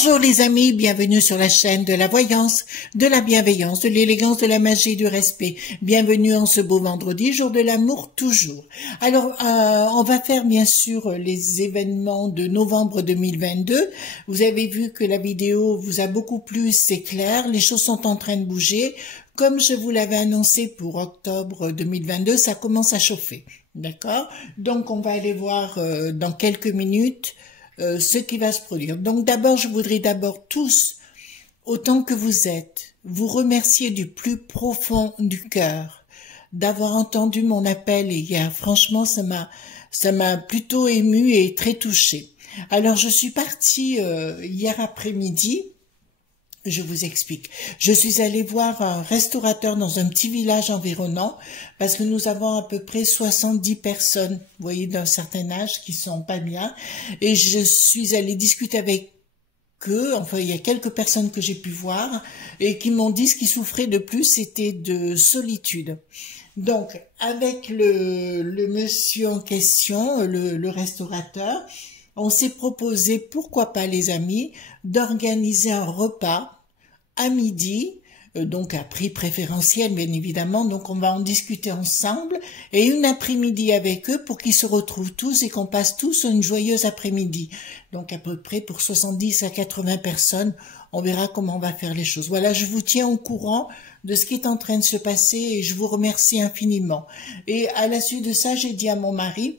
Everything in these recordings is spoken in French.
Bonjour les amis, bienvenue sur la chaîne de la voyance, de la bienveillance, de l'élégance, de la magie, du respect. Bienvenue en ce beau vendredi, jour de l'amour toujours. Alors, on va faire bien sûr les événements de novembre 2022. Vous avez vu que la vidéo vous a beaucoup plu, c'est clair, les choses sont en train de bouger. Comme je vous l'avais annoncé pour octobre 2022, ça commence à chauffer. D'accord? Donc, on va aller voir dans quelques minutes ce qui va se produire. Donc d'abord, je voudrais tous, autant que vous êtes, vous remercier du plus profond du cœur d'avoir entendu mon appel hier. Franchement, ça m'a plutôt ému et très touchée. Alors je suis partie hier après-midi. Je vous explique. Je suis allée voir un restaurateur dans un petit village environnant parce que nous avons à peu près 70 personnes, vous voyez, d'un certain âge qui sont pas bien. Et je suis allée discuter avec eux. Enfin, il y a quelques personnes que j'ai pu voir et qui m'ont dit ce qui souffrait le plus, c'était de solitude. Donc, avec le monsieur en question, le restaurateur, on s'est proposé, pourquoi pas les amis, d'organiser un repas à midi, donc à prix préférentiel bien évidemment, donc on va en discuter ensemble, et une après-midi avec eux pour qu'ils se retrouvent tous et qu'on passe tous une joyeuse après-midi. Donc à peu près pour 70 à 80 personnes, on verra comment on va faire les choses. Voilà, je vous tiens au courant de ce qui est en train de se passer et je vous remercie infiniment. Et à la suite de ça, j'ai dit à mon mari,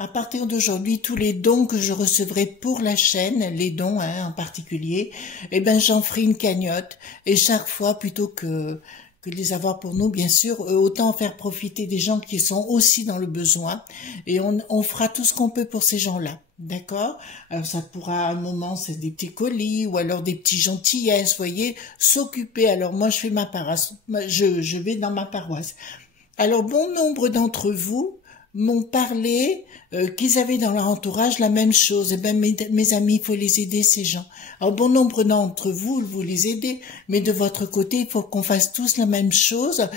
à partir d'aujourd'hui, tous les dons que je recevrai pour la chaîne, les dons en particulier, eh ben j'en ferai une cagnotte. Et chaque fois, plutôt que de les avoir pour nous, bien sûr, autant faire profiter des gens qui sont aussi dans le besoin. Et on fera tout ce qu'on peut pour ces gens-là. D'accord? Alors ça pourra à un moment, c'est des petits colis ou alors des petits gentillesses, voyez, s'occuper. Alors moi, je fais ma paroisse, je vais dans ma paroisse. Alors bon nombre d'entre vous m'ont parlé qu'ils avaient dans leur entourage la même chose. Eh ben mes amis, il faut les aider ces gens. Alors bon nombre d'entre vous, vous les aidez, mais de votre côté, il faut qu'on fasse tous la même chose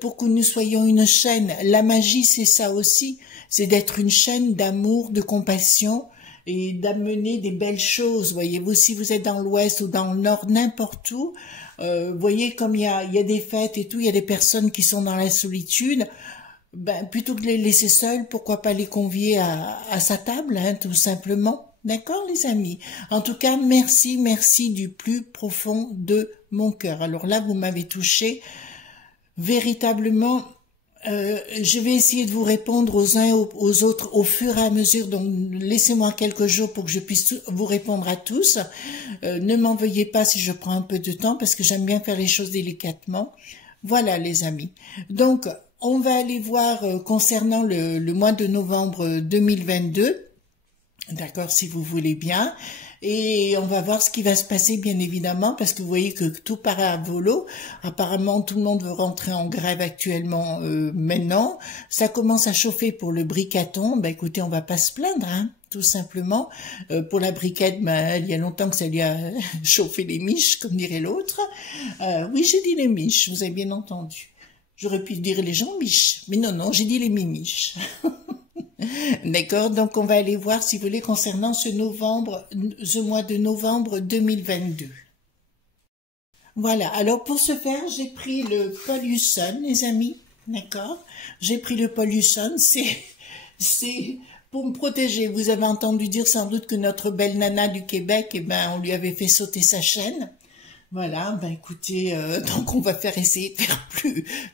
pour que nous soyons une chaîne. La magie, c'est ça aussi, c'est d'être une chaîne d'amour, de compassion et d'amener des belles choses. Voyez-vous, si vous êtes dans l'ouest ou dans le nord, n'importe où, voyez comme il y a des fêtes et tout, il y a des personnes qui sont dans la solitude. Ben, plutôt que de les laisser seuls, pourquoi pas les convier à sa table, tout simplement. D'accord, les amis? En tout cas, merci du plus profond de mon cœur. Alors là, vous m'avez touché. Véritablement, je vais essayer de vous répondre aux uns et aux autres au fur et à mesure. Donc, laissez-moi quelques jours pour que je puisse vous répondre à tous. Ne m'en veuillez pas si je prends un peu de temps parce que j'aime bien faire les choses délicatement. Voilà, les amis. Donc, on va aller voir concernant le mois de novembre 2022, d'accord, si vous voulez bien, et on va voir ce qui va se passer bien évidemment, parce que vous voyez que tout part à volo. Apparemment, tout le monde veut rentrer en grève actuellement maintenant. Ça commence à chauffer pour le bricaton. Ben écoutez, on va pas se plaindre, tout simplement. Pour la briquette, ben, il y a longtemps que ça lui a chauffé les miches, comme dirait l'autre. Oui, j'ai dit les miches, vous avez bien entendu. J'aurais pu dire les gens miches, mais non, j'ai dit les mimiches. D'accord, donc on va aller voir, si vous voulez, concernant ce mois de novembre 2022. Voilà, alors pour ce faire, j'ai pris le Pollution, les amis, d'accord? J'ai pris le Pollution, c'est pour me protéger. Vous avez entendu dire sans doute que notre belle nana du Québec, eh ben, on lui avait fait sauter sa chaîne. Voilà, ben écoutez, donc on va essayer de faire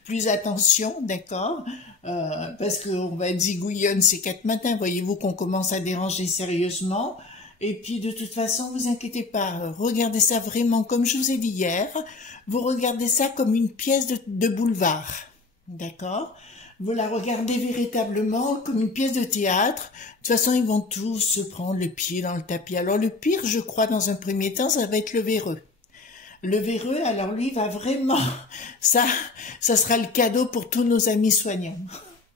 plus attention, d'accord, parce qu'on va être zigouillonne ces 4 matins, voyez-vous qu'on commence à déranger sérieusement, et puis de toute façon, vous inquiétez pas, regardez ça vraiment comme je vous ai dit hier, vous regardez ça comme une pièce de boulevard, d'accord? Vous la regardez véritablement comme une pièce de théâtre. De toute façon, ils vont tous se prendre le pied dans le tapis. Alors le pire, je crois, dans un premier temps, ça va être le véreux. Le véreux, alors lui, va vraiment, ça sera le cadeau pour tous nos amis soignants.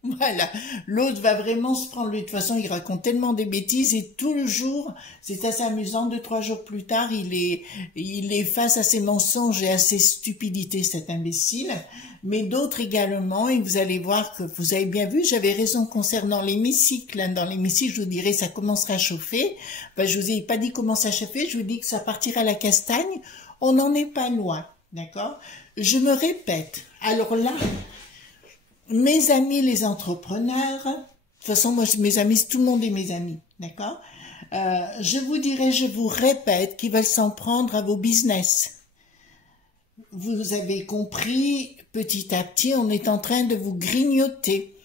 Voilà, l'autre va vraiment se prendre, lui, de toute façon, il raconte tellement des bêtises et tout le jour, c'est assez amusant, 2, 3 jours plus tard, il est face à ses mensonges et à ses stupidités, cet imbécile, mais d'autres également, et vous allez voir que vous avez bien vu, j'avais raison concernant l'hémicycle, hein. Dans l'hémicycle, je vous dirais, ça commencera à chauffer, ben, je vous ai pas dit comment ça chauffer, je vous dis que ça partira à la castagne, on n'en est pas loin, d'accord? Je me répète, alors là, mes amis les entrepreneurs, de toute façon moi mes amis, tout le monde est mes amis, d'accord? Je vous dirais, je vous répète qu'ils veulent s'en prendre à vos business. Vous avez compris, petit à petit, on est en train de vous grignoter.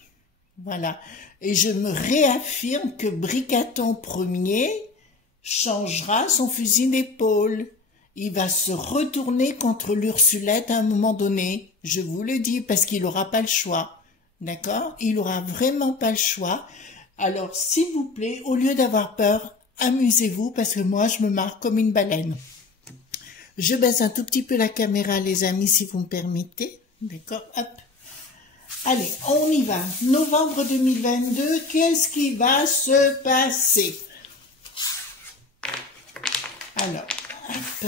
Voilà. Et je me réaffirme que Bricaton Ier changera son fusil d'épaule. Il va se retourner contre l'Ursulette à un moment donné. Je vous le dis, parce qu'il n'aura pas le choix. D'accord? Il n'aura vraiment pas le choix. Alors, s'il vous plaît, au lieu d'avoir peur, amusez-vous, parce que moi, je me marre comme une baleine. Je baisse un tout petit peu la caméra, les amis, si vous me permettez. D'accord? Hop. Allez, on y va. Novembre 2022, qu'est-ce qui va se passer? Alors, hop.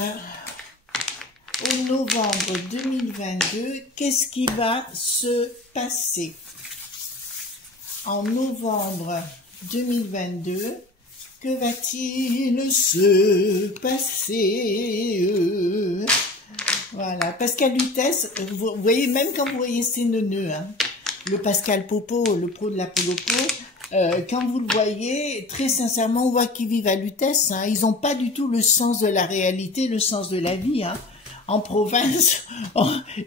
Au novembre 2022, qu'est-ce qui va se passer? En novembre 2022, que va-t-il se passer? Voilà, Pascal Lutèce, vous voyez, même quand vous voyez ces neuneux, hein, le Pascal Popo, le pro de la Polopo, quand vous le voyez, très sincèrement, on voit qu'ils vivent à Lutèce, hein, ils n'ont pas du tout le sens de la réalité, le sens de la vie, hein. En province,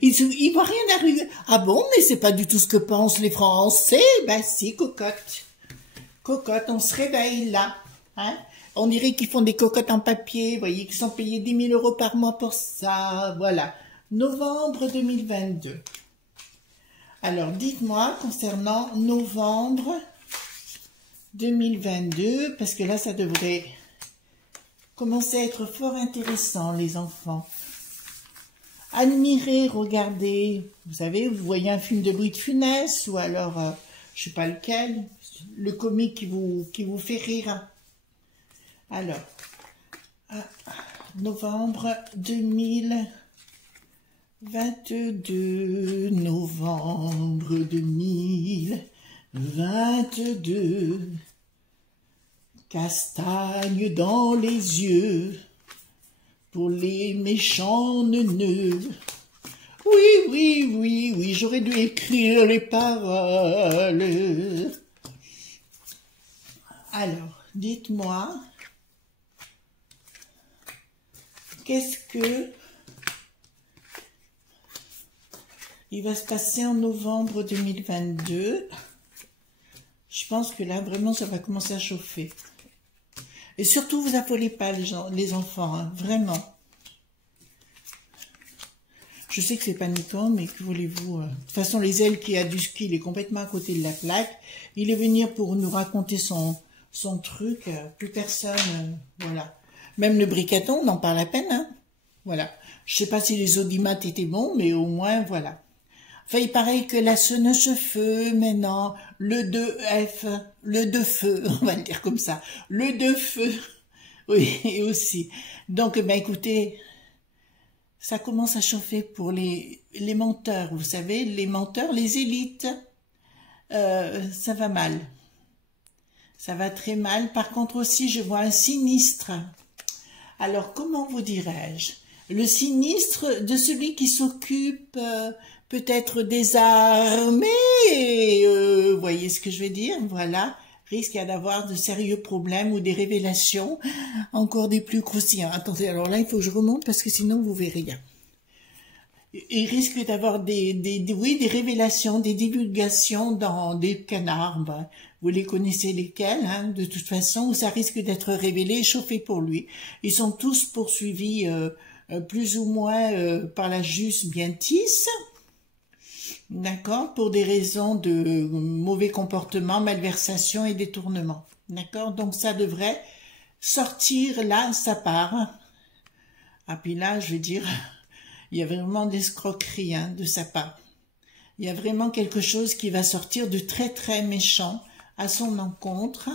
il voit rien arriver. Ah bon, mais c'est pas du tout ce que pensent les Français. Ben si, cocotte. Cocotte, on se réveille là. Hein? On dirait qu'ils font des cocottes en papier, vous voyez, qu'ils sont payés 10 000 € par mois pour ça. Voilà. Novembre 2022. Alors, dites-moi, concernant novembre 2022, parce que là, ça devrait commencer à être fort intéressant, les enfants. Admirez, regardez, vous savez, vous voyez un film de Louis de Funès, ou alors, je sais pas lequel, le comique qui vous fait rire. Alors, novembre 2022, novembre 2022, castagne dans les yeux, pour les méchants neuneux. Oui, j'aurais dû écrire les paroles. Alors, dites-moi, qu'est-ce que il va se passer en novembre 2022? Je pense que là, vraiment, ça va commencer à chauffer. Et surtout, vous affolez pas les enfants, hein, vraiment. Je sais que c'est paniquant, mais que voulez-vous? De toute façon, les ailes qui a du ski, il est complètement à côté de la plaque. Il est venu pour nous raconter son truc. Plus personne, voilà. Même le Bricaton, on en parle à peine, hein. Voilà. Je sais pas si les audimates étaient bons, mais au moins, voilà. Enfin, il paraît que la sonne-cheveux, maintenant, le 2F, le 2 feu, on va le dire comme ça, le 2 feu, oui, aussi. Donc, ben écoutez, ça commence à chauffer pour les menteurs, vous savez, les menteurs, les élites, ça va mal. Ça va très mal. Par contre aussi, je vois un sinistre. Alors, comment vous dirais-je? Le sinistre de celui qui s'occupe peut-être des armées, vous voyez ce que je veux dire? Voilà, risque d'avoir de sérieux problèmes ou des révélations, encore des plus croustillantes. Attendez, alors là, il faut que je remonte parce que sinon, vous verrez rien. Il risque d'avoir des révélations, des divulgations dans des canards. Ben, vous les connaissez lesquels, hein, de toute façon, où ça risque d'être révélé et chauffé pour lui. Ils sont tous poursuivis plus ou moins par la justice Bientis, d'accord, pour des raisons de mauvais comportement, malversation et détournement. D'accord, donc ça devrait sortir là, ça part. Ah, puis là, je veux dire, il y a vraiment de l'escroquerie, hein, de sa part. Il y a vraiment quelque chose qui va sortir de très très méchant à son encontre.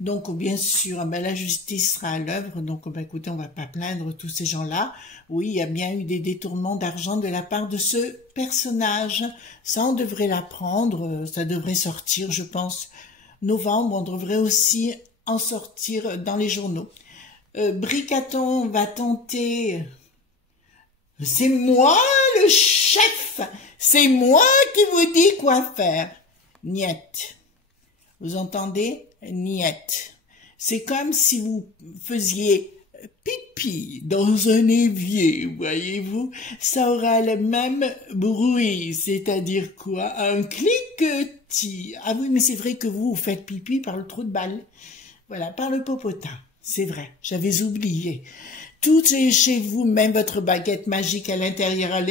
Donc, bien sûr, la justice sera à l'œuvre. Donc, écoutez, on va pas plaindre tous ces gens-là. Oui, il y a bien eu des détournements d'argent de la part de ce personnage. Ça, on devrait l'apprendre. Ça devrait sortir, je pense, novembre. On devrait aussi en sortir dans les journaux. Bricaton va tenter... C'est moi le chef. C'est moi qui vous dis quoi faire. Niet. Vous entendez? Niet. C'est comme si vous faisiez pipi dans un évier, voyez-vous. Ça aura le même bruit, c'est-à-dire quoi? Un cliquetis. Ah oui, mais c'est vrai que vous faites pipi par le trou de balle. Voilà, par le popotin. C'est vrai, j'avais oublié. Tout est chez vous, même votre baguette magique à l'intérieur,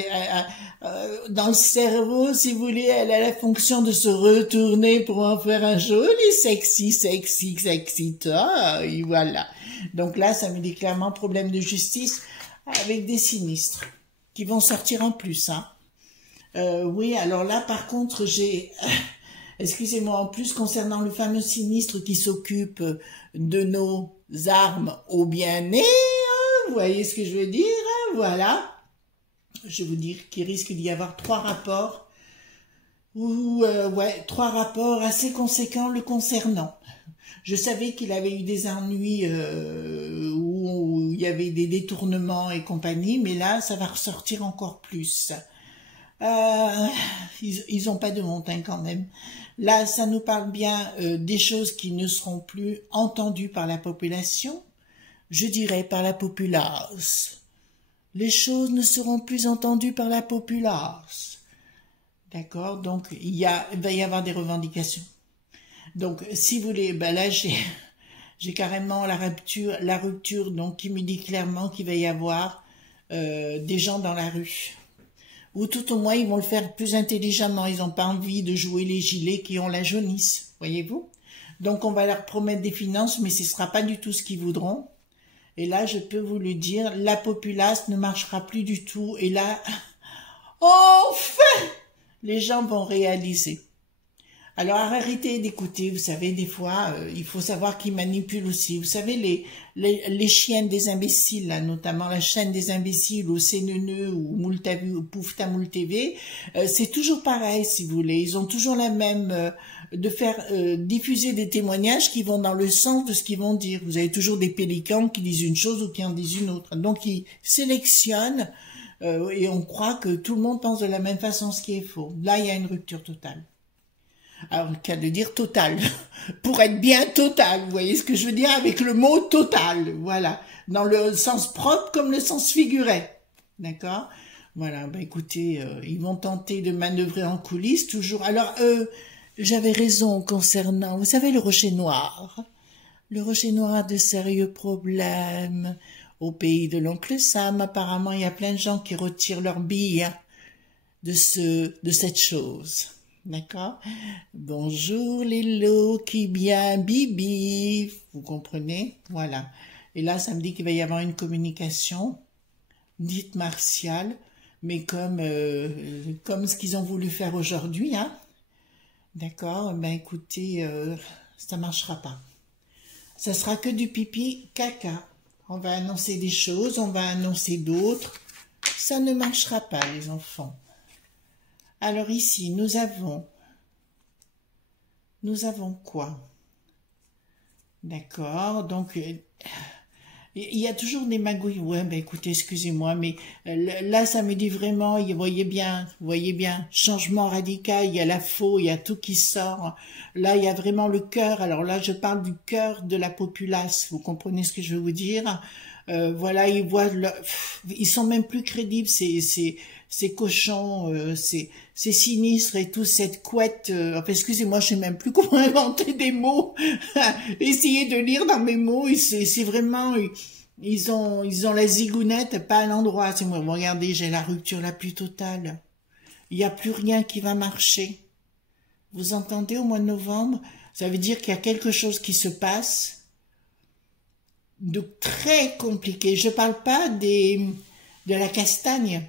dans le cerveau, si vous voulez, elle a la fonction de se retourner pour en faire un joli sexy toy, voilà. Donc là, ça me dit clairement problème de justice avec des sinistres qui vont sortir en plus, hein. Oui, alors là, par contre, excusez-moi, en plus, concernant le fameux sinistre qui s'occupe de nos armes au bien-être, vous voyez ce que je veux dire, hein, voilà. Je vais vous dire qu'il risque d'y avoir 3 rapports, trois rapports assez conséquents le concernant. Je savais qu'il avait eu des ennuis où il y avait des détournements et compagnie, mais là, ça va ressortir encore plus. Ils ont pas de honte, hein, quand même. Là, ça nous parle bien des choses qui ne seront plus entendues par la population, je dirais par la populace. Les choses ne seront plus entendues par la populace. D'accord? Donc, il va y avoir des revendications. Donc, si vous voulez, là, j'ai carrément la rupture, donc, qui me dit clairement qu'il va y avoir des gens dans la rue. Ou tout au moins, ils vont le faire plus intelligemment. Ils n'ont pas envie de jouer les gilets qui ont la jaunisse, voyez-vous? Donc, on va leur promettre des finances, mais ce ne sera pas du tout ce qu'ils voudront. Et là, je peux vous le dire, la populace ne marchera plus du tout. Et là, enfin, les gens vont réaliser. Alors, arrêtez d'écouter. Vous savez, des fois, il faut savoir qu'ils manipulent aussi. Vous savez, les chiennes des imbéciles, là, notamment la chaîne des imbéciles, ou CNN, ou Moultavu, ou Pouftamoul TV, c'est toujours pareil, si vous voulez. Ils ont toujours la même... de faire diffuser des témoignages qui vont dans le sens de ce qu'ils vont dire. Vous avez toujours des pélicans qui disent une chose ou qui en disent une autre. Donc, ils sélectionnent et on croit que tout le monde pense de la même façon, ce qui est faux. Là, il y a une rupture totale. Alors, le cas de dire total, pour être bien total, vous voyez ce que je veux dire avec le mot total, voilà, dans le sens propre comme le sens figuré, d'accord? Voilà, écoutez, ils vont tenter de manœuvrer en coulisses, toujours. Alors, j'avais raison concernant, vous savez, le Rocher Noir. Le Rocher Noir a de sérieux problèmes. Au pays de l'oncle Sam, apparemment, il y a plein de gens qui retirent leurs billes de cette chose. D'accord? Bonjour les lots, qui bien, Bibi. Vous comprenez? Voilà. Et là, ça me dit qu'il va y avoir une communication dite martiale, mais comme ce qu'ils ont voulu faire aujourd'hui, hein? D'accord? Écoutez, ça marchera pas. Ça sera que du pipi caca. On va annoncer des choses, on va annoncer d'autres. Ça ne marchera pas, les enfants. Alors ici, nous avons quoi? D'accord, donc il y a toujours des magouilles. Ouais, écoutez, excusez-moi, mais là, ça me dit vraiment, vous voyez bien, changement radical, il y a la faux, il y a tout qui sort. Là, il y a vraiment le cœur. Alors là, je parle du cœur de la populace. Vous comprenez ce que je veux vous dire? Voilà, ils sont même plus crédibles, ces cochons, ces sinistres et tout, cette couette. Enfin, excusez-moi, je sais même plus comment inventer des mots. Essayez de lire dans mes mots. C'est vraiment, ils ont la zigounette pas à l'endroit. C'est moi. Regardez, j'ai la rupture la plus totale. Il n'y a plus rien qui va marcher. Vous entendez, au mois de novembre, ça veut dire qu'il y a quelque chose qui se passe de très compliqué. Je parle pas de la castagne.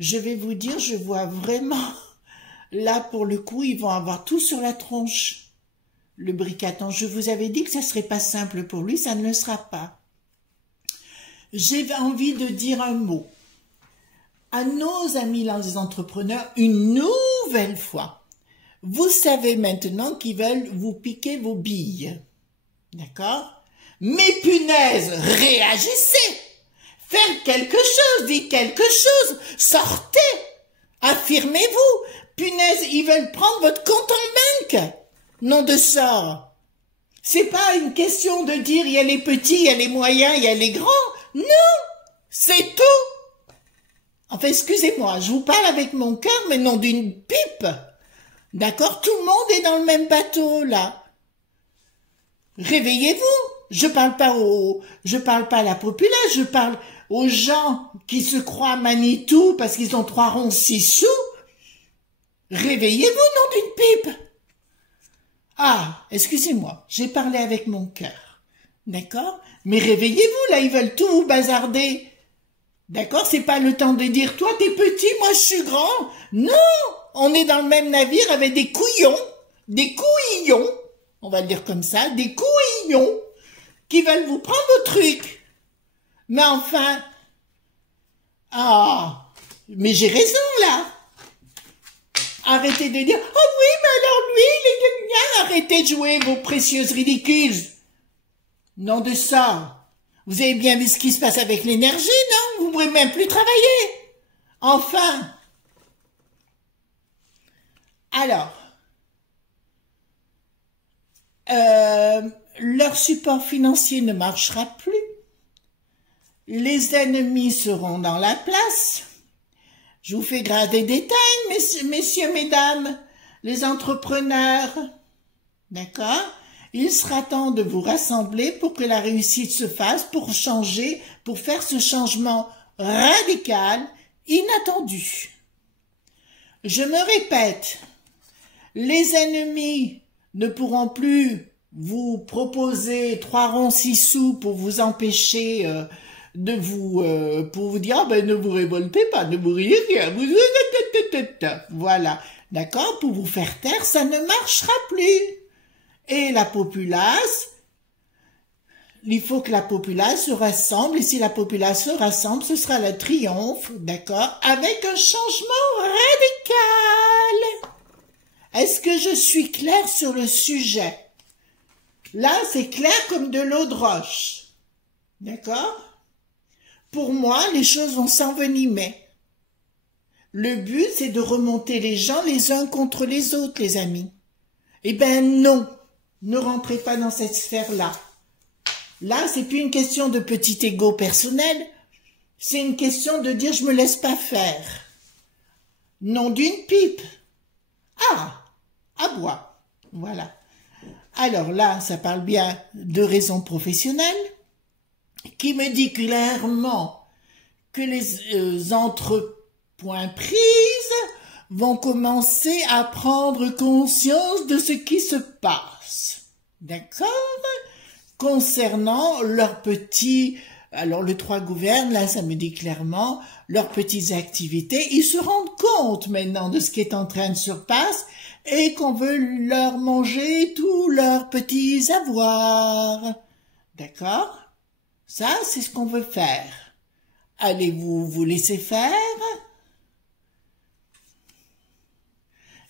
Je vais vous dire, je vois vraiment Là, pour le coup, ils vont avoir tout sur la tronche. Le bricaton, je vous avais dit que ça serait pas simple pour lui, ça ne le sera pas. J'ai envie de dire un mot à nos amis les entrepreneurs une nouvelle fois. Vous savez maintenant qu'ils veulent vous piquer vos billes. D'accord? Mais punaise, réagissez! Faites quelque chose, dites quelque chose, sortez! Affirmez-vous! Punaise, ils veulent prendre votre compte en banque! Nom de sort! C'est pas une question de dire il y a les petits, il y a les moyens, il y a les grands. Non! C'est tout! Enfin, excusez-moi, je vous parle avec mon cœur, mais non d'une pipe! D'accord? Tout le monde est dans le même bateau, là. Réveillez-vous! Je parle pas à la populace, je parle aux gens qui se croient Manitou parce qu'ils ont 3 ronds 6 sous. Réveillez-vous, nom d'une pipe! Ah, excusez-moi, j'ai parlé avec mon cœur. D'accord? Mais réveillez-vous, là, ils veulent tout vous bazarder. D'accord? C'est pas le temps de dire, toi, t'es petit, moi, je suis grand. Non! On est dans le même navire avec des couillons, on va le dire comme ça, des couillons, qui veulent vous prendre vos trucs. Mais enfin, ah, mais j'ai raison, là. Arrêtez de dire, oh oui, mais alors lui, il est bien, arrêtez de jouer vos précieuses ridicules. Non de ça. Vous avez bien vu ce qui se passe avec l'énergie, non? Vous ne pourrez même plus travailler. Enfin. Alors, leur support financier ne marchera plus. Les ennemis seront dans la place. Je vous fais grâce des détails, messieurs, mesdames, les entrepreneurs. D'accord? Il sera temps de vous rassembler pour que la réussite se fasse, pour changer, pour faire ce changement radical, inattendu. Je me répète, les ennemis ne pourront plus vous proposer 3 ronds 6 sous pour vous empêcher pour vous dire, ah ben ne vous révoltez pas, ne vous riez rien, voilà, d'accord, pour vous faire taire, ça ne marchera plus. Et la populace, il faut que la populace se rassemble, et si la populace se rassemble, ce sera le triomphe, d'accord, avec un changement radical. Est-ce que je suis claire sur le sujet? Là, c'est clair comme de l'eau de roche, d'accord? Pour moi, les choses vont s'envenimer. Le but, c'est de remonter les gens les uns contre les autres, les amis. Eh ben non, ne rentrez pas dans cette sphère-là. Là, c'est plus une question de petit ego personnel, c'est une question de dire je me laisse pas faire. Non d'une pipe. Ah, à bois. Voilà. Alors là, ça parle bien de raisons professionnelles, qui me dit clairement que les entreprises vont commencer à prendre conscience de ce qui se passe. D'accord? Concernant leurs petits, alors le 3 gouverne, là ça me dit clairement, leurs petites activités, ils se rendent compte maintenant de ce qui est en train de se passer et qu'on veut leur manger tous leurs petits avoirs. D'accord? Ça, c'est ce qu'on veut faire. Allez-vous vous laisser faire?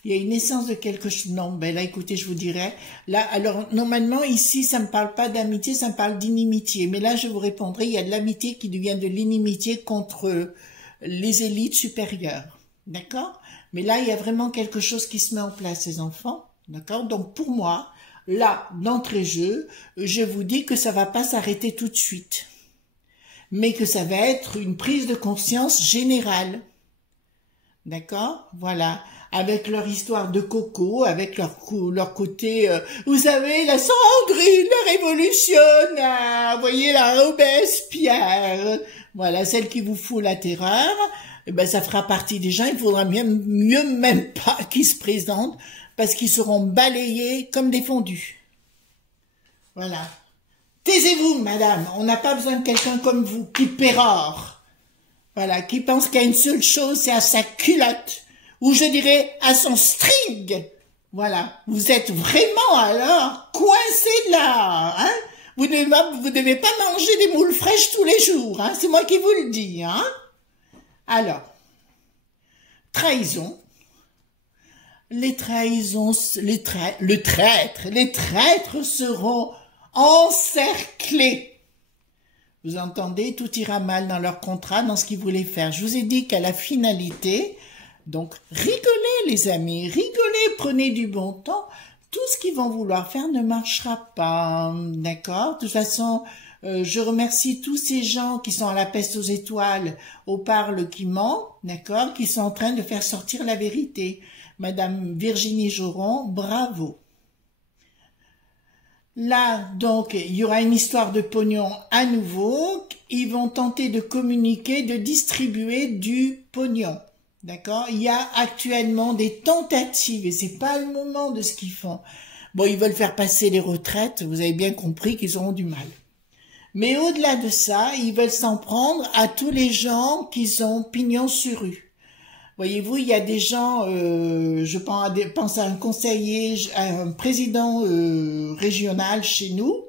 Il y a une essence de quelque chose. Non, ben là, écoutez, je vous dirais. Là, alors, normalement, ici, ça me parle pas d'amitié, ça me parle d'inimitié. Mais là, je vous répondrai, il y a de l'amitié qui devient de l'inimitié contre les élites supérieures. D'accord? Mais là, il y a vraiment quelque chose qui se met en place, les enfants. D'accord? Donc, pour moi, là, d'entrée jeu, je vous dis que ça va pas s'arrêter tout de suite. Mais que ça va être une prise de conscience générale. D'accord? Voilà. Avec leur histoire de coco, avec leur côté, vous savez, la Sandrine, la révolutionnaire, vous voyez, la Robespierre, voilà, celle qui vous fout la terreur, eh ben, ça fera partie des gens, il faudra mieux même pas qu'ils se présentent, parce qu'ils seront balayés comme des fondus. Voilà. Taisez-vous, madame, on n'a pas besoin de quelqu'un comme vous, qui pérore. Voilà, qui pense qu'il y a une seule chose, c'est à sa culotte. ou je dirais à son string. Voilà, vous êtes vraiment alors coincé là, hein. Vous devez pas manger des moules fraîches tous les jours, hein. C'est moi qui vous le dis, hein. Alors, trahison. Les trahisons, les traîtres seront encerclés. Vous entendez, tout ira mal dans leur contrat, dans ce qu'ils voulaient faire. Je vous ai dit qu'à la finalité, donc rigolez les amis, rigolez, prenez du bon temps. Tout ce qu'ils vont vouloir faire ne marchera pas, d'accord? De toute façon, je remercie tous ces gens qui sont à la peste aux étoiles, au parle qui ment, d'accord? Qui sont en train de faire sortir la vérité. Madame Virginie Joron, bravo. Là, donc, il y aura une histoire de pognon à nouveau. Ils vont tenter de communiquer, de distribuer du pognon. D'accord? Il y a actuellement des tentatives et c'est pas le moment de ce qu'ils font. Bon, ils veulent faire passer les retraites. Vous avez bien compris qu'ils auront du mal. Mais au-delà de ça, ils veulent s'en prendre à tous les gens qui ont pignon sur rue. Voyez-vous, il y a des gens, je pense à un conseiller, à un président régional chez nous.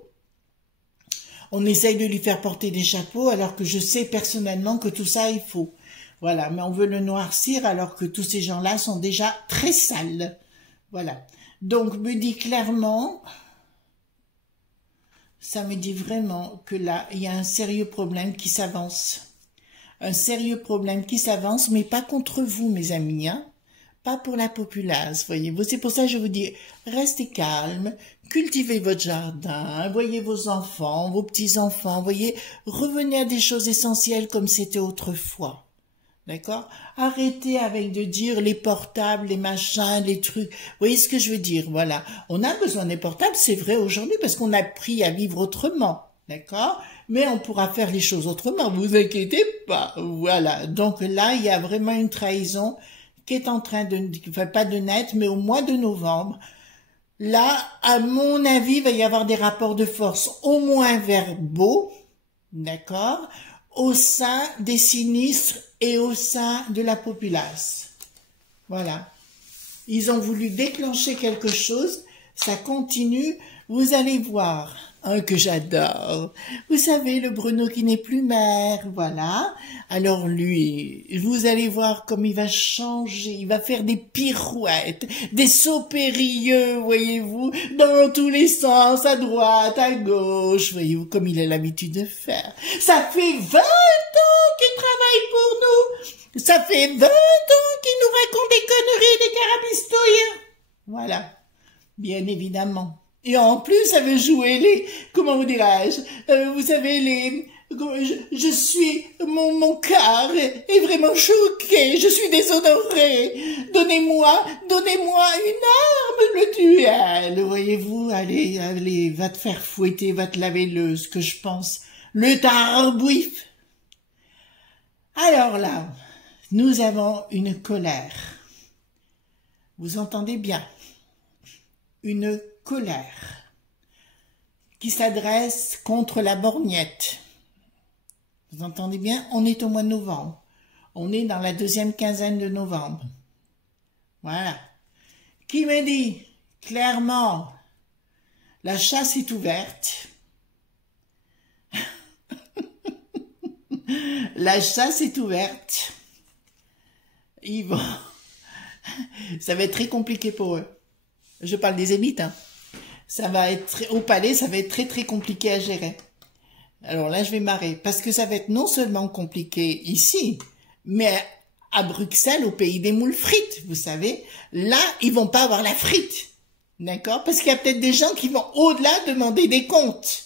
On essaye de lui faire porter des chapeaux alors que je sais personnellement que tout ça est faux. Voilà, mais on veut le noircir alors que tous ces gens-là sont déjà très sales. Voilà. Donc, me dit clairement, ça me dit vraiment que là, il y a un sérieux problème qui s'avance. Un sérieux problème qui s'avance, mais pas contre vous, mes amis, hein. Pas pour la populace, voyez-vous. C'est pour ça que je vous dis, restez calme, cultivez votre jardin, voyez vos enfants, vos petits-enfants, voyez, revenez à des choses essentielles comme c'était autrefois. D'accord? Arrêtez avec de dire les portables, les machins, les trucs. Vous voyez ce que je veux dire? Voilà. On a besoin des portables, c'est vrai aujourd'hui, parce qu'on a appris à vivre autrement. D'accord? Mais on pourra faire les choses autrement, vous inquiétez pas. Voilà. Donc là, il y a vraiment une trahison qui est en train de, enfin pas de naître, mais au mois de novembre. Là, à mon avis, il va y avoir des rapports de force au moins verbaux, d'accord, au sein des sinistres et au sein de la populace. Voilà. Ils ont voulu déclencher quelque chose, ça continue, vous allez voir, un que j'adore. Vous savez, le Bruno qui n'est plus maire, voilà. Alors lui, vous allez voir comme il va changer, il va faire des pirouettes, des sauts périlleux, voyez-vous, dans tous les sens, à droite, à gauche, voyez-vous, comme il a l'habitude de faire. Ça fait 20 ans qu'il travaille pour nous. Ça fait 20 ans qu'il nous raconte des conneries, des carabistouilles. Voilà, bien évidemment. Et en plus, ça veut jouer les, comment vous dirais-je, vous savez, les, je suis, mon cœur est vraiment choqué, je suis déshonoré. Donnez-moi une arme, le duel. Voyez-vous, allez, va te faire fouetter, va te laver ce que je pense, le tarbouif. Alors là, nous avons une colère. Vous entendez bien? Une colère qui s'adresse contre la borgnette. Vous entendez bien? On est au mois de novembre. On est dans la deuxième quinzaine de novembre. Voilà. Qui me dit clairement, la chasse est ouverte. La chasse est ouverte. Ils vont... Ça va être très compliqué pour eux. Je parle des élites, hein. Ça va être, au palais, ça va être très très compliqué à gérer. Alors là, je vais marrer, parce que ça va être non seulement compliqué ici, mais à Bruxelles, au pays des moules frites, vous savez, là, ils vont pas avoir la frite, d'accord? Parce qu'il y a peut-être des gens qui vont au-delà demander des comptes.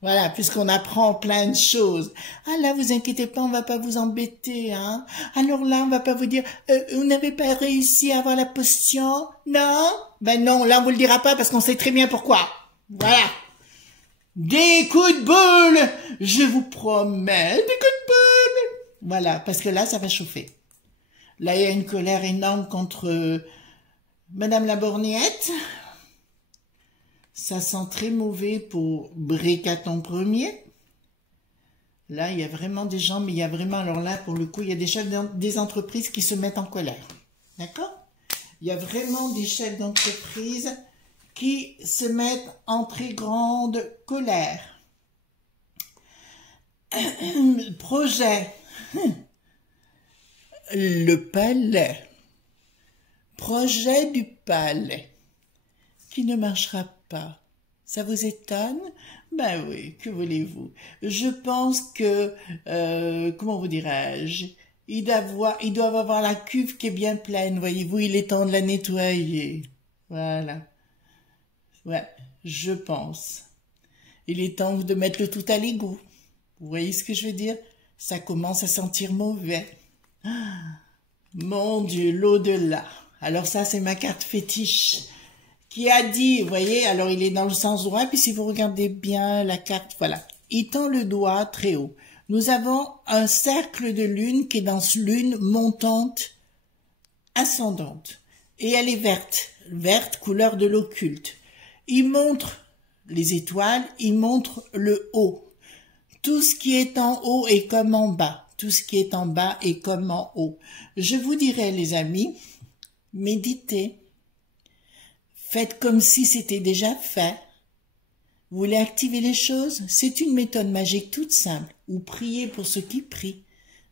Voilà, puisqu'on apprend plein de choses. Ah là, vous inquiétez pas, on va pas vous embêter, hein. Alors là, on va pas vous dire, vous n'avez pas réussi à avoir la potion, non? Ben non, là, on vous le dira pas parce qu'on sait très bien pourquoi. Voilà. Des coups de boule, je vous promets, des coups de boule. Voilà, parce que là, ça va chauffer. Là, il y a une colère énorme contre Madame la Borgnette. Ça sent très mauvais pour Bricaton Premier. Là, il y a vraiment des gens, mais il y a vraiment, alors là, pour le coup, il y a des chefs des entreprises qui se mettent en colère. D'accord? Il y a vraiment des chefs d'entreprise qui se mettent en très grande colère. Projet. Le palais. Projet du palais. Qui ne marchera pas. Ça vous étonne? Ben oui, que voulez-vous? Je pense que, comment vous dirais-je, ils doivent avoir la cuve qui est bien pleine, voyez-vous, il est temps de la nettoyer. Voilà. Ouais, je pense. Il est temps de mettre le tout à l'égout. Vous voyez ce que je veux dire? Ça commence à sentir mauvais. Ah, mon Dieu, l'au-delà. Alors ça, c'est ma carte fétiche. Qui a dit, vous voyez, alors il est dans le sens droit, puis si vous regardez bien la carte, voilà, il tend le doigt très haut. Nous avons un cercle de lune qui est dans lune montante, ascendante, et elle est verte, verte couleur de l'occulte. Il montre les étoiles, il montre le haut. Tout ce qui est en haut est comme en bas, tout ce qui est en bas est comme en haut. Je vous dirais, les amis, méditez. Faites comme si c'était déjà fait. Vous voulez activer les choses? C'est une méthode magique toute simple. Ou priez pour ceux qui prient.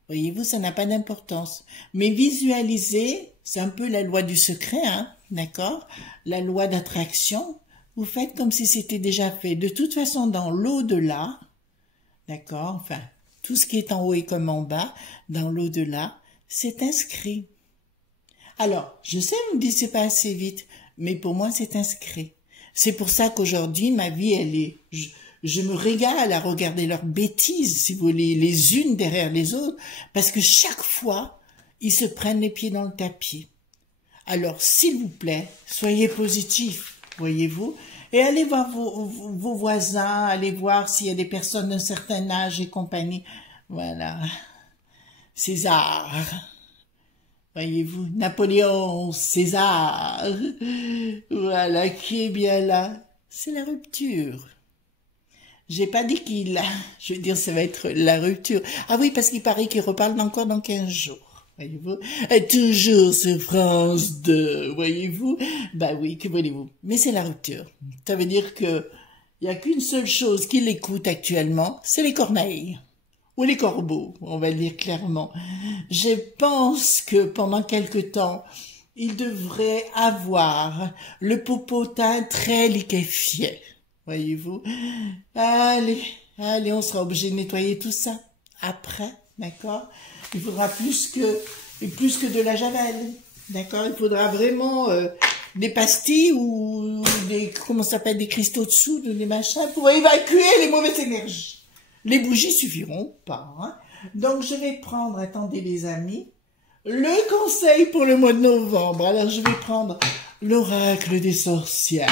Voyez-vous, ça n'a pas d'importance. Mais visualisez, c'est un peu la loi du secret, hein, d'accord? La loi d'attraction. Vous faites comme si c'était déjà fait. De toute façon, dans l'au-delà, d'accord? Enfin, tout ce qui est en haut et comme en bas, dans l'au-delà, c'est inscrit. Alors, je sais, vous me dites, c'est pas assez vite. Mais pour moi, c'est inscrit. C'est pour ça qu'aujourd'hui, ma vie, elle est... Je me régale à regarder leurs bêtises, si vous voulez, les unes derrière les autres, parce que chaque fois, ils se prennent les pieds dans le tapis. Alors, s'il vous plaît, soyez positifs, voyez-vous, et allez voir vos voisins, allez voir s'il y a des personnes d'un certain âge et compagnie. Voilà. César. Voyez-vous, Napoléon, César, voilà, qui est bien là? C'est la rupture. J'ai pas dit je veux dire, ça va être la rupture. Ah oui, parce qu'il paraît qu'il reparle encore dans 15 jours, voyez-vous. Et toujours sur France 2, voyez-vous. Bah oui, que voulez-vous? Mais c'est la rupture. Ça veut dire que il y a qu'une seule chose qui l'écoute actuellement, c'est les corneilles. Ou les corbeaux, on va le dire clairement. Je pense que pendant quelque temps, il devrait avoir le popotin très liquéfié. Voyez-vous? Allez, on sera obligé de nettoyer tout ça après, d'accord? Il faudra plus que de la javel, d'accord? Il faudra vraiment des pastilles ou comment ça s'appelle, des cristaux de soude, des machins pour évacuer les mauvaises énergies. Les bougies suffiront pas, hein. Donc, je vais prendre, attendez les amis, le conseil pour le mois de novembre. Alors, je vais prendre l'oracle des sorcières.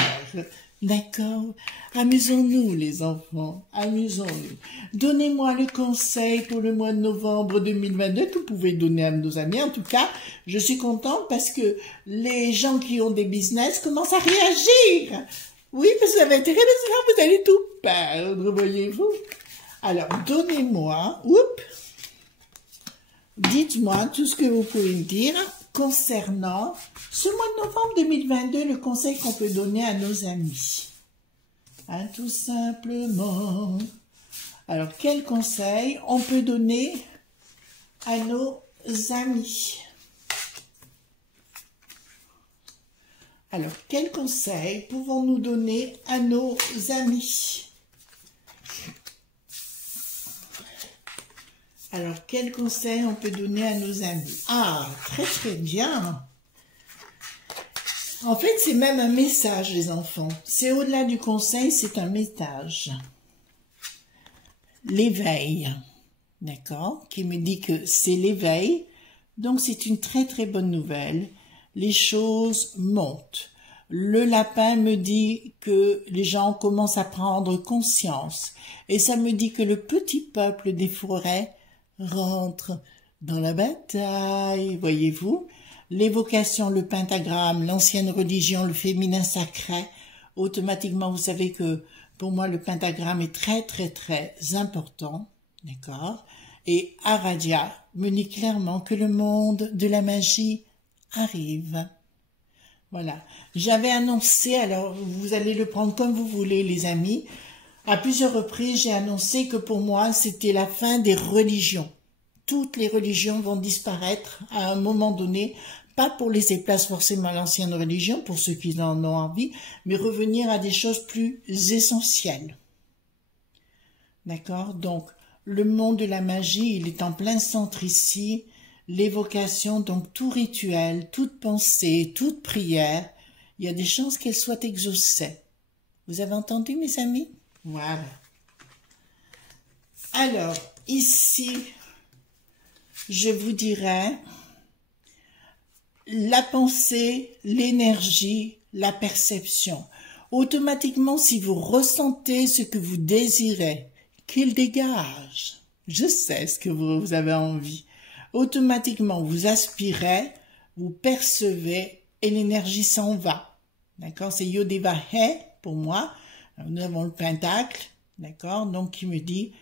D'accord? Amusons-nous, les enfants. Amusons-nous. Donnez-moi le conseil pour le mois de novembre 2022 que vous pouvez donner à nos amis. En tout cas, je suis contente parce que les gens qui ont des business commencent à réagir. Oui, parce que ça va intérêt, vous allez tout perdre, voyez-vous. Alors, donnez-moi, dites-moi tout ce que vous pouvez me dire concernant ce mois de novembre 2022, le conseil qu'on peut donner à nos amis. Hein, tout simplement. Alors, quel conseil on peut donner à nos amis? Alors, quel conseil pouvons-nous donner à nos amis? Alors, quel conseil on peut donner à nos amis? Ah, très très bien. En fait, c'est même un message, les enfants. C'est au-delà du conseil, c'est un message. L'éveil, d'accord? Qui me dit que c'est l'éveil. Donc, c'est une très très bonne nouvelle. Les choses montent. Le lapin me dit que les gens commencent à prendre conscience. Et ça me dit que le petit peuple des forêts rentre dans la bataille, voyez-vous. L'évocation, le pentagramme, l'ancienne religion, le féminin sacré, automatiquement, vous savez que pour moi, le pentagramme est très, très, très important, d'accord? Et Aradia me dit clairement que le monde de la magie arrive. Voilà. J'avais annoncé, alors vous allez le prendre comme vous voulez les amis, à plusieurs reprises j'ai annoncé que pour moi c'était la fin des religions. Toutes les religions vont disparaître à un moment donné, pas pour laisser place forcément à l'ancienne religion, pour ceux qui en ont envie, mais revenir à des choses plus essentielles. D'accord? Donc, le monde de la magie, il est en plein centre ici. L'évocation, donc tout rituel, toute pensée, toute prière, il y a des chances qu'elle soit exaucée. Vous avez entendu, mes amis? Voilà. Alors, ici, je vous dirais la pensée, l'énergie, la perception. Automatiquement, si vous ressentez ce que vous désirez, qu'il dégage. Je sais ce que vous avez envie. Automatiquement, vous aspirez, vous percevez et l'énergie s'en va. D'accord? C'est Yodeva He pour moi. Nous avons le pentacle, d'accord? Donc, qui me dit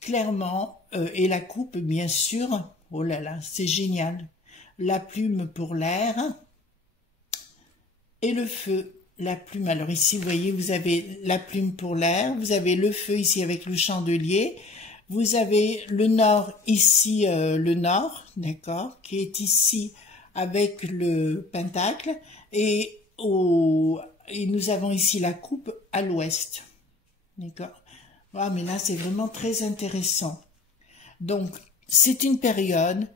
clairement, et la coupe, bien sûr. Oh là là, c'est génial. La plume pour l'air et le feu. La plume, alors ici, vous voyez, vous avez la plume pour l'air, vous avez le feu ici avec le chandelier. Vous avez le nord ici, le nord, d'accord, qui est ici avec le pentacle, et nous avons ici la coupe à l'ouest, d'accord. Ah, mais là, c'est vraiment très intéressant. Donc, c'est une période,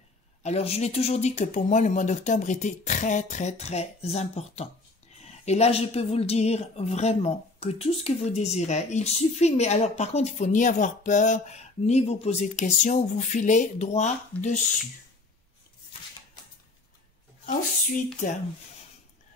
alors je l'ai toujours dit que pour moi, le mois d'octobre était très, très, très important. Et là, je peux vous le dire vraiment, que tout ce que vous désirez, il suffit, mais alors par contre, il faut ni avoir peur, ni vous poser de questions, vous filez droit dessus. Ensuite,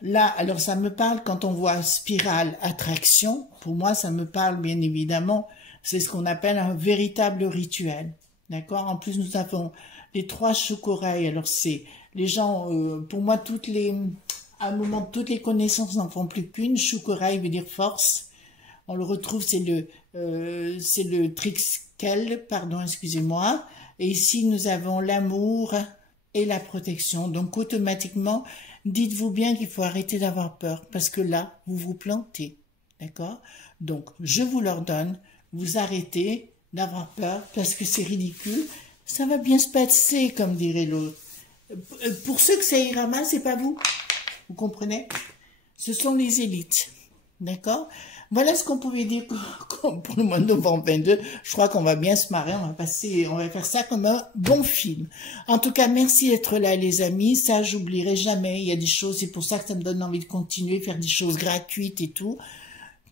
là, alors ça me parle quand on voit spirale attraction, pour moi ça me parle bien évidemment, c'est ce qu'on appelle un véritable rituel, d'accord? En plus nous avons les 3 chocs-oreilles, alors c'est les gens, pour moi à un moment toutes les connaissances n'en font plus qu'une, choc-oreille veut dire force, on le retrouve, c'est le trickskel, pardon, excusez-moi. Et ici, nous avons l'amour et la protection. Donc, automatiquement, dites-vous bien qu'il faut arrêter d'avoir peur, parce que là, vous vous plantez. D'accord? Donc, je vous l'ordonne, vous arrêtez d'avoir peur, parce que c'est ridicule. Ça va bien se passer, comme dirait l'autre. Pour ceux que ça ira mal, c'est pas vous. Vous comprenez? Ce sont les élites. D'accord? Voilà ce qu'on pouvait dire pour le mois de novembre 22. Je crois qu'on va bien se marrer, on va faire ça comme un bon film. En tout cas, merci d'être là, les amis. Ça, j'oublierai jamais. Il y a des choses, c'est pour ça que ça me donne envie de continuer, faire des choses gratuites et tout.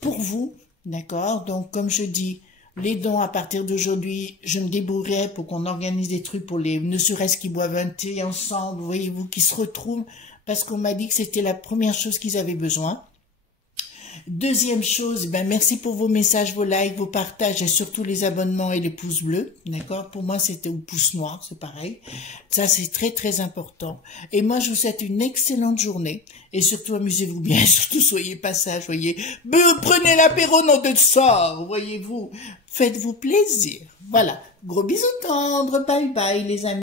Pour vous, d'accord? Donc, comme je dis, les dons, à partir d'aujourd'hui, je me débrouillerai pour qu'on organise des trucs pour les, ne serait-ce qu'ils boivent un thé ensemble, voyez-vous, qui se retrouvent, parce qu'on m'a dit que c'était la première chose qu'ils avaient besoin. Deuxième chose, merci pour vos messages, vos likes, vos partages et surtout les abonnements et les pouces bleus, d'accord? Pour moi, c'était ou pouces noirs, c'est pareil. Ça, c'est très, très important. Et moi, je vous souhaite une excellente journée et surtout, amusez-vous bien, surtout, soyez pas sages, voyez. Prenez l'apéro, nom de sort, voyez-vous. Faites-vous plaisir. Voilà. Gros bisous tendres. Bye bye, les amis.